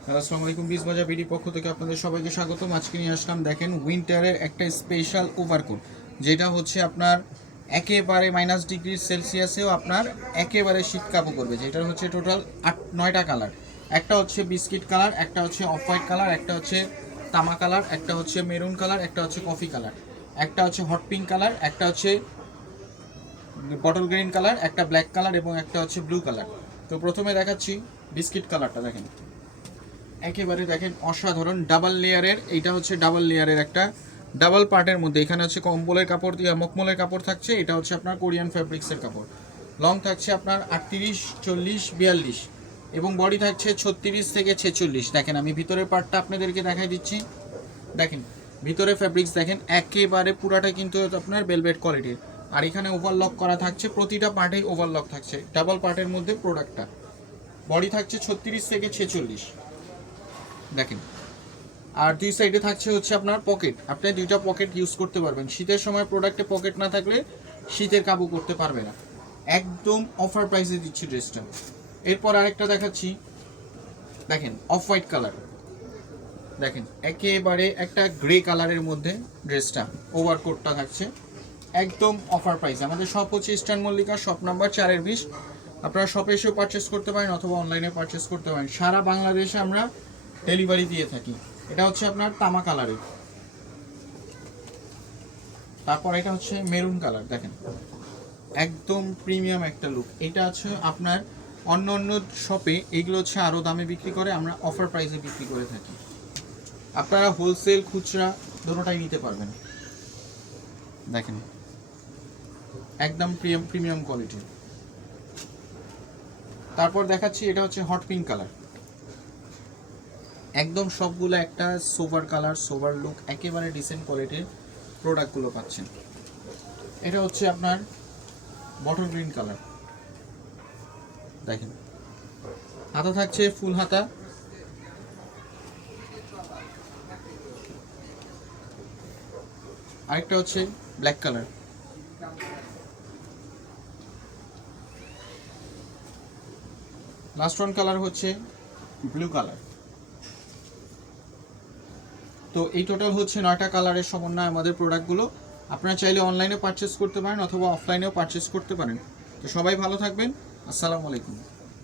আসসালামু আলাইকুম, বিশ বাজার বিডি পক্ষ থেকে আপনাদের সবাইকে স্বাগতম। আজকে নিয়ে আসলাম দেখেন উইন্টারের একটা স্পেশাল ওভারকোট, যেটা হচ্ছে আপনার একেবারে -ডিগ্রি সেলসিয়াসেও আপনার একেবারে শীত কাবু করবে। যেটার হচ্ছে টোটাল 8-9টা কালার। একটা হচ্ছে বিস্কিট কালার, একটা হচ্ছে অফ হোয়াইট কালার, একটা হচ্ছে তামা কালার, একটা হচ্ছে মেরুন কালার, একটা হচ্ছে কফি কালার, একটা হচ্ছে হট পিঙ্ক কালার, একটা হচ্ছে বটল গ্রিন কালার, একটা ব্ল্যাক কালার এবং একটা হচ্ছে ব্লু কালার। তো প্রথমে দেখাচ্ছি বিস্কিট কালারটা। দেখেন একেবারে দেখেন অসাধারণ ডাবল লেয়ারের, এইটা হচ্ছে ডাবল লেয়ারের একটা ডাবল পার্টের মধ্যে। এখানে হচ্ছে কম্বলের কাপড় দিয়ে মকমলের কাপড় থাকছে, এটা হচ্ছে আপনার কোরিয়ান ফ্যাব্রিক্সের কাপড়। লং থাকছে আপনার 38, 40, 42 এবং বডি থাকছে 36 থেকে 46। দেখেন আমি ভিতরের পার্টটা আপনাদেরকে দেখাই দিচ্ছি। দেখেন ভিতরে ফ্যাব্রিক্স দেখেন একেবারে পুরাটা কিন্তু আপনার ভেলভেট কোয়ালিটির। আর এখানে ওভারলক করা থাকছে, প্রতিটা পার্টেই ওভারলক থাকছে ডাবল পার্টের মধ্যে প্রোডাক্টটা। বডি থাকছে 36 থেকে 46। দেখেন আর দুই সাইডে থাকছে হচ্ছে আপনার পকেট, আপনি দুইটা পকেট ইউজ করতে পারবেন। শীতের সময় প্রোডাক্টে পকেট না থাকলে শীতের কাবু করতে পারবে না। একদম অফার প্রাইসে দিচ্ছি ড্রেসটা। এরপর আরেকটা দেখাচ্ছি, দেখেন অফ হোয়াইট কালার। দেখেন একেবারে একটা গ্রে কালারের মধ্যে ড্রেসটা, ওভারকোটটা থাকছে একদম অফার প্রাইস। আমাদের শপ হচ্ছে ইস্টার্ন মল্লিকা, শপ নাম্বার 4-20। আপনারা শপে এসেও পারচেস করতে পারেন অথবা অনলাইনে পারচেস করতে পারেন। সারা বাংলাদেশে আমরা ডেলিভারি দিয়ে থাকি। এটা হচ্ছে আপনার তামা কালারের। তারপর এটা হচ্ছে মেরুন কালার। দেখেন একদম প্রিমিয়াম একটা লুক। এটা হচ্ছে আপনার অন্য অন্য শপে এগুলো হচ্ছে আরও দামে বিক্রি করে, আমরা অফার প্রাইসে বিক্রি করে থাকি। আপনারা হোলসেল খুচরা দুটোটাই নিতে পারবেন। দেখেন একদম প্রিমিয়াম কোয়ালিটির। তারপর দেখাচ্ছি এটা হচ্ছে হট পিঙ্ক কালার। একদম সবগুলো একটা সোভার কালার, সোভার লুক, একেবারে ডিসেন্ট কোয়ালিটির প্রোডাক্টগুলো পাচ্ছেন। এটা হচ্ছে আপনার বটল গ্রিন কালার। দেখেন হাতা থাকছে ফুল হাতা। আরেকটা হচ্ছে black colour. Last one colour হচ্ছে ব্লু কালার। তো এই টোটাল হচ্ছে 9টা কালারের সমন্বয় আমাদের প্রোডাক্টগুলো। আপনারা চাইলে অনলাইনে পারচেস করতে পারেন অথবা অফলাইনেও পারচেস করতে পারেন। তো সবাই ভালো থাকবেন। আসসালামু আলাইকুম।